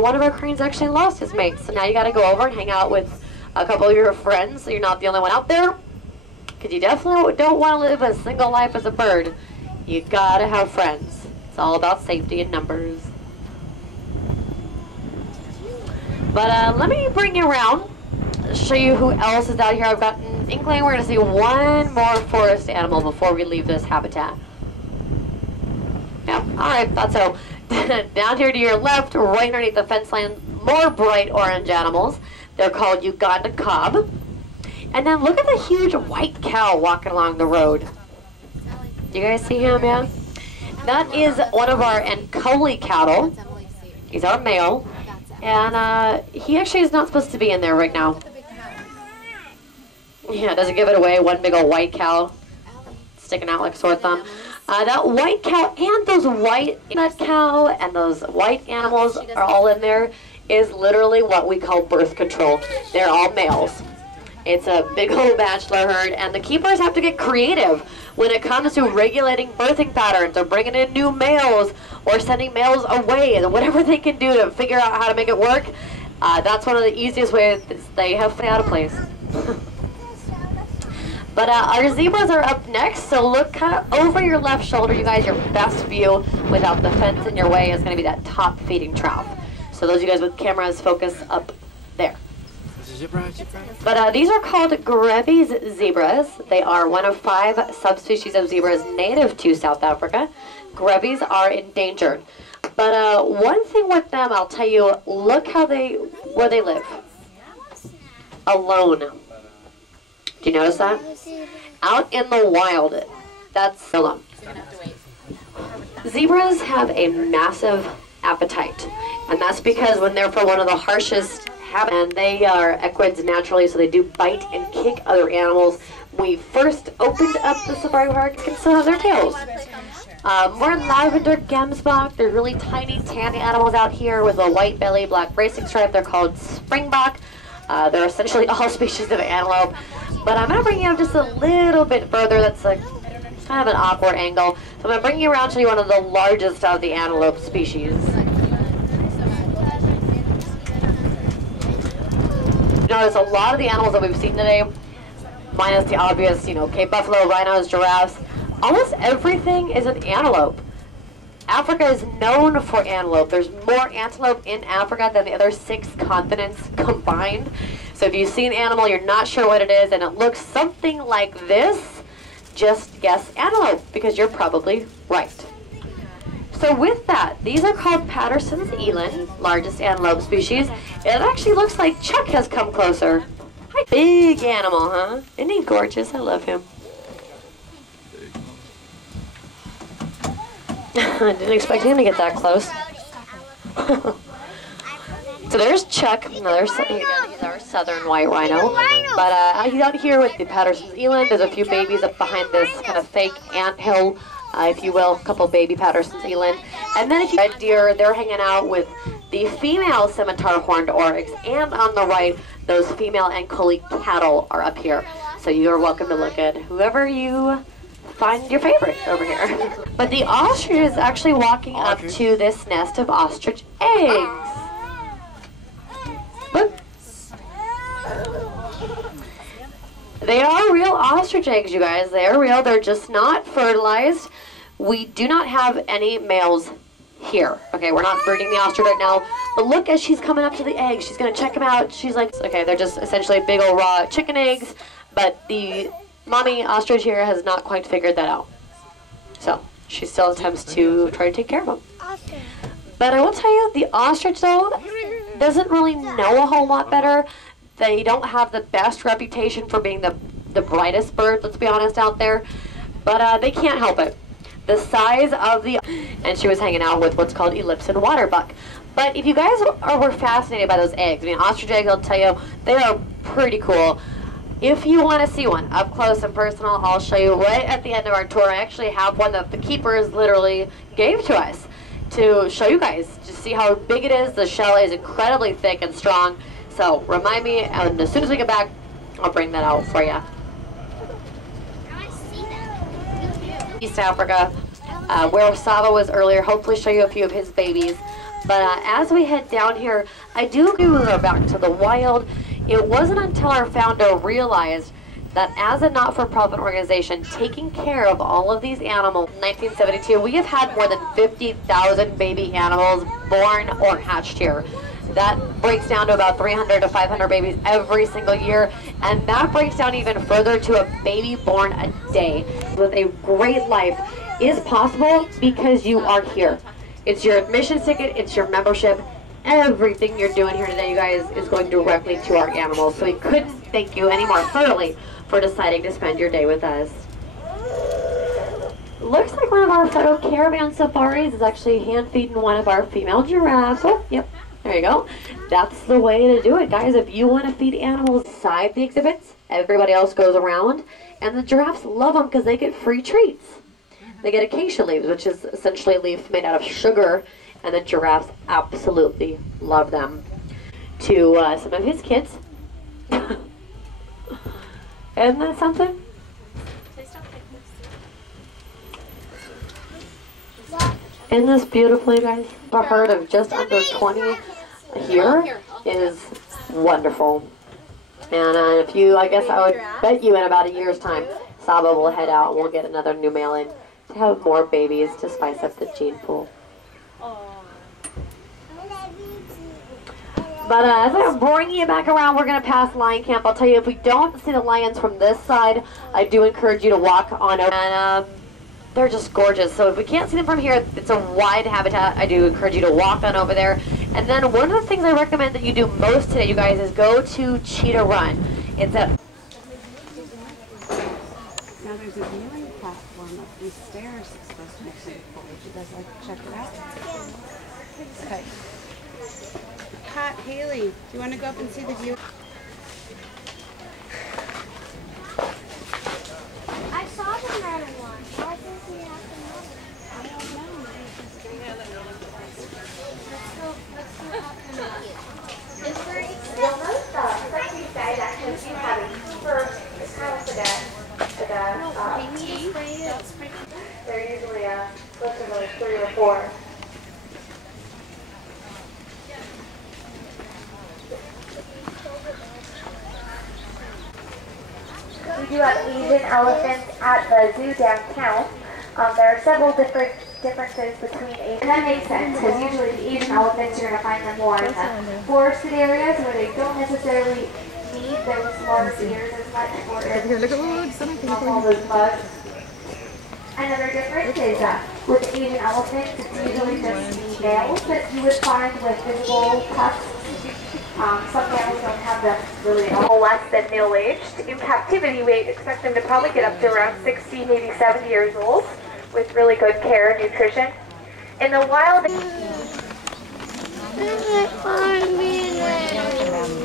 One of our cranes actually lost his mate, so now you gotta go over and hang out with a couple of your friends so you're not the only one out there. Because you definitely don't want to live a single life as a bird. You gotta have friends. It's all about safety and numbers. But let me bring you around, show you who else is out here. I've got an inkling we're gonna see one more forest animal before we leave this habitat. Yeah, alright, thought so. Down here to your left, right underneath the fence line, more bright orange animals. They're called Uganda Cob. And then look at the huge white cow walking along the road. You guys see him, yeah? That is one of our Ankoli cattle. He's our male. And he actually is not supposed to be in there right now. Yeah, doesn't give it away. One big old white cow sticking out like a sore thumb. That white cow and those white nut cow and those white animals are all in there is literally what we call birth control. They're all males. It's a big old bachelor herd, and the keepers have to get creative when it comes to regulating birthing patterns or bringing in new males or sending males away and whatever they can do to figure out how to make it work. That's one of the easiest ways they have to stay out of place. But our zebras are up next, so look kind of over your left shoulder, you guys. Your best view without the fence in your way is going to be that top feeding trough. So those of you guys with cameras, focus up there. But these are called Grevy's zebras. They are one of 5 subspecies of zebras native to South Africa. Grevy's are endangered. But one thing with them, I'll tell you, look how where they live. Alone. Do you notice that? Out in the wild. That's alone. Zebras have a massive appetite. And that's because when they're from one of the harshest and they are equids naturally, so they do bite and kick other animals. When we first opened up the safari park, you can still have their tails. More lavender gemsbok. They're really tiny, tanny animals out here with a white belly, black bracing stripe. They're called springbok. They're essentially all species of antelope. But I'm going to bring you up just a little bit further. That's kind of an awkward angle. So I'm going to bring you around to show you one of the largest of the antelope species. Notice a lot of the animals that we've seen today, minus the obvious, Cape buffalo, rhinos, giraffes, almost everything is an antelope. Africa is known for antelope. There's more antelope in Africa than the other 6 continents combined. So if you see an animal, you're not sure what it is, and it looks something like this, just guess antelope, because you're probably right. So with that, these are called Patterson's eland, largest antelope species. It actually looks like Chuck has come closer. Hi, big animal, huh? Isn't he gorgeous? I love him. I didn't expect him to get that close. So there's Chuck, he's our southern white rhino. But he's out here with the Patterson's eland. There's a few babies up behind this kind of fake anthill, if you will, a couple baby Patterson's eland. And then if you red deer, they're hanging out with the female scimitar horned oryx. And on the right, those female Ankoli cattle are up here. So you're welcome to look at whoever you find your favorite over here. But the ostrich is actually walking up to this nest of ostrich eggs. Look. They are real ostrich eggs, you guys. They are real. They're just not fertilized. We do not have any males here. Okay, we're not breeding the ostrich right now. But look, as she's coming up to the eggs, she's going to check them out. She's like, okay, they're just essentially big old raw chicken eggs. But the mommy ostrich here has not quite figured that out. So she still attempts to try to take care of them. But I will tell you, the ostrich, though, doesn't really know a whole lot better. They don't have the best reputation for being the brightest bird, let's be honest, out there. But they can't help it. The size of the... And she was hanging out with what's called Ellipsid waterbuck. But if you guys were fascinated by those eggs, I mean, ostrich eggs, I'll tell you, they are pretty cool. If you want to see one up close and personal, I'll show you right at the end of our tour. I actually have one that the keepers literally gave to us to show you guys, to see how big it is. The shell is incredibly thick and strong. So remind me, and as soon as we get back, I'll bring that out for you. East Africa, where Sava was earlier. Hopefully show you a few of his babies. But as we head down here, I do agree with her back to the wild. It wasn't until our founder realized that as a not-for-profit organization taking care of all of these animals, in 1972, we have had more than 50,000 baby animals born or hatched here. That breaks down to about 300 to 500 babies every single year, and that breaks down even further to a baby born a day. With a great life is possible because you are here. It's your admission ticket, it's your membership. Everything you're doing here today, you guys, is going directly to our animals. So we couldn't thank you any more thoroughly for deciding to spend your day with us. Looks like one of our photo caravan safaris is actually hand feeding one of our female giraffes. Oh, yep, there you go. That's the way to do it, guys. If you want to feed animals inside the exhibits, everybody else goes around, and the giraffes love them because they get free treats. They get acacia leaves, which is essentially a leaf made out of sugar, and the giraffes absolutely love them. To some of his kids. Isn't that something? Isn't this beautiful, you guys? A herd of just under 20 here is wonderful. And if you, I guess I would bet you in about a year's time, Saba will head out and we'll get another new male in to have more babies to spice up the gene pool. But as I bring you back around, we're going to pass Lion Camp. I'll tell you, if we don't see the lions from this side, I do encourage you to walk on over. And they're just gorgeous. So if we can't see them from here, it's a wide habitat. I do encourage you to walk on over there. And then one of the things I recommend that you do most today, you guys, is go to Cheetah Run. It's at... Now there's a viewing platform up these stairs that's supposed to be pretty cool. Would you guys like to check it out? Okay. Pat, Haley, do you want to go up and see the view? I saw the metal one. Why does he have the metal? I don't know. Let's go up and look. You'll notice some of these guys actually do have a keeper. It's kind of they're usually supposed to be 3 or 4. We do have Asian elephants at the zoo downtown. There are several differences between Asian. And that makes sense because usually the Asian elephants, you're going to find them more in the forested areas where they don't necessarily need those large ears as much for all those bugs. Another difference is with Asian elephants, it's usually just the males that you would find with visible tusks. Some males don't have them really at all. Less than middle-aged. In captivity, we expect them to probably get up to around 60, maybe 70 years old with really good care and nutrition. In the wild...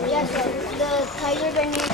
Yes, the tigers are near.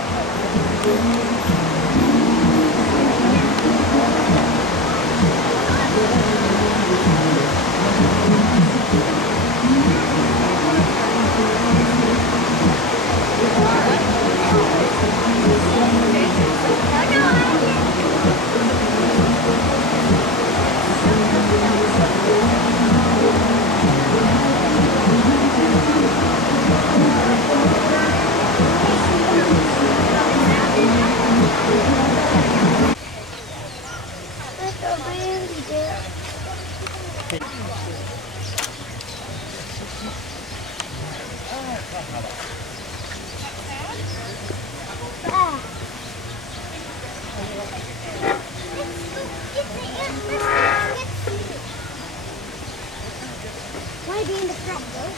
Why be in the front though?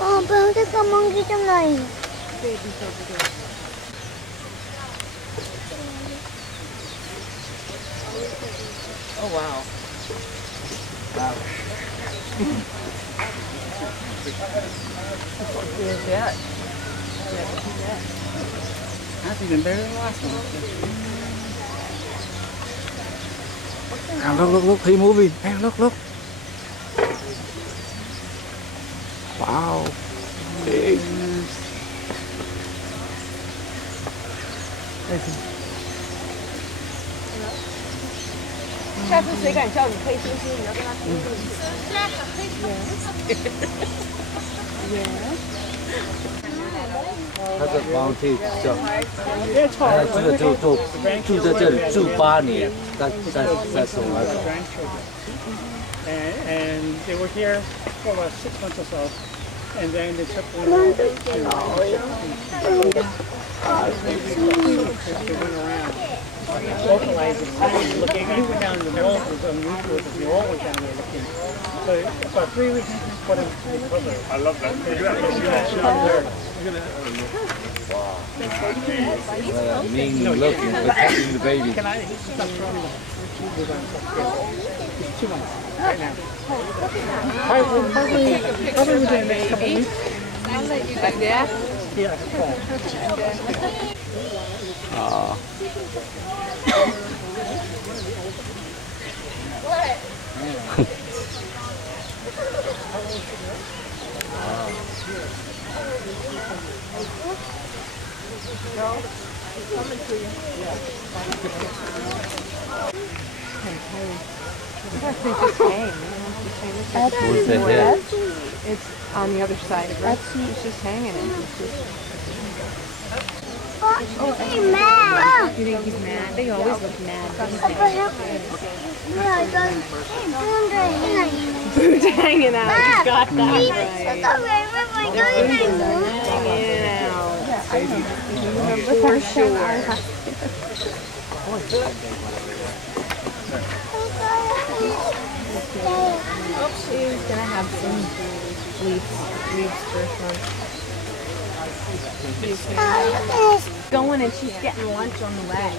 Oh, pero kamang kita na yun. Oh wow. Wow. That's even better than the last one. Look, he's moving. Hey, look. Wow. Big. 下次谁敢叫你黑猩猩，你要跟他拼命。他的房地叫，他这个住在这里住8年，再送来走。And they were here for about 6 months or so, and then they took one off. They went around localizing, looking. He went down to the mall, we all went down there looking. So about 3 weeks for them to recover. I love that. Mean looking, protecting the baby. Can I stop throwing the it's 2 months right now. Probably within the next couple of weeks. I'll let you go there. Yeah, fall. What's the head? It's on the other side of her. It's just hanging it. He's mad. You think he's mad? They always look mad. Food's hanging out. You got that right. Hanging out. For sure. She's gonna have some leaves first one. Going and she's getting lunch on the way.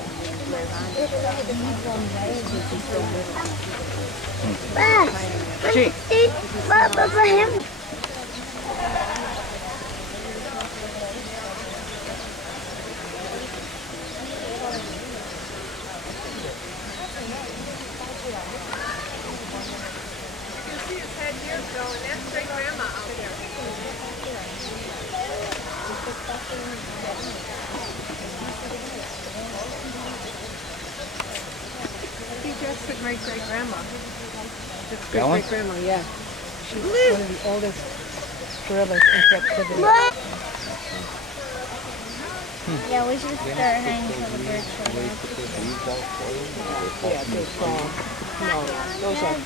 That's the great-great-grandma. That's great-great-grandma, yeah. She's one of the oldest gorillas in captivity. Yeah, we should start hanging till the birds show up. Yeah, they fall. No, those are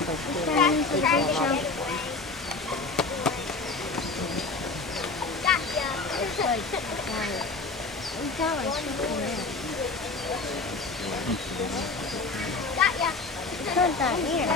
Got ya. Turn that here.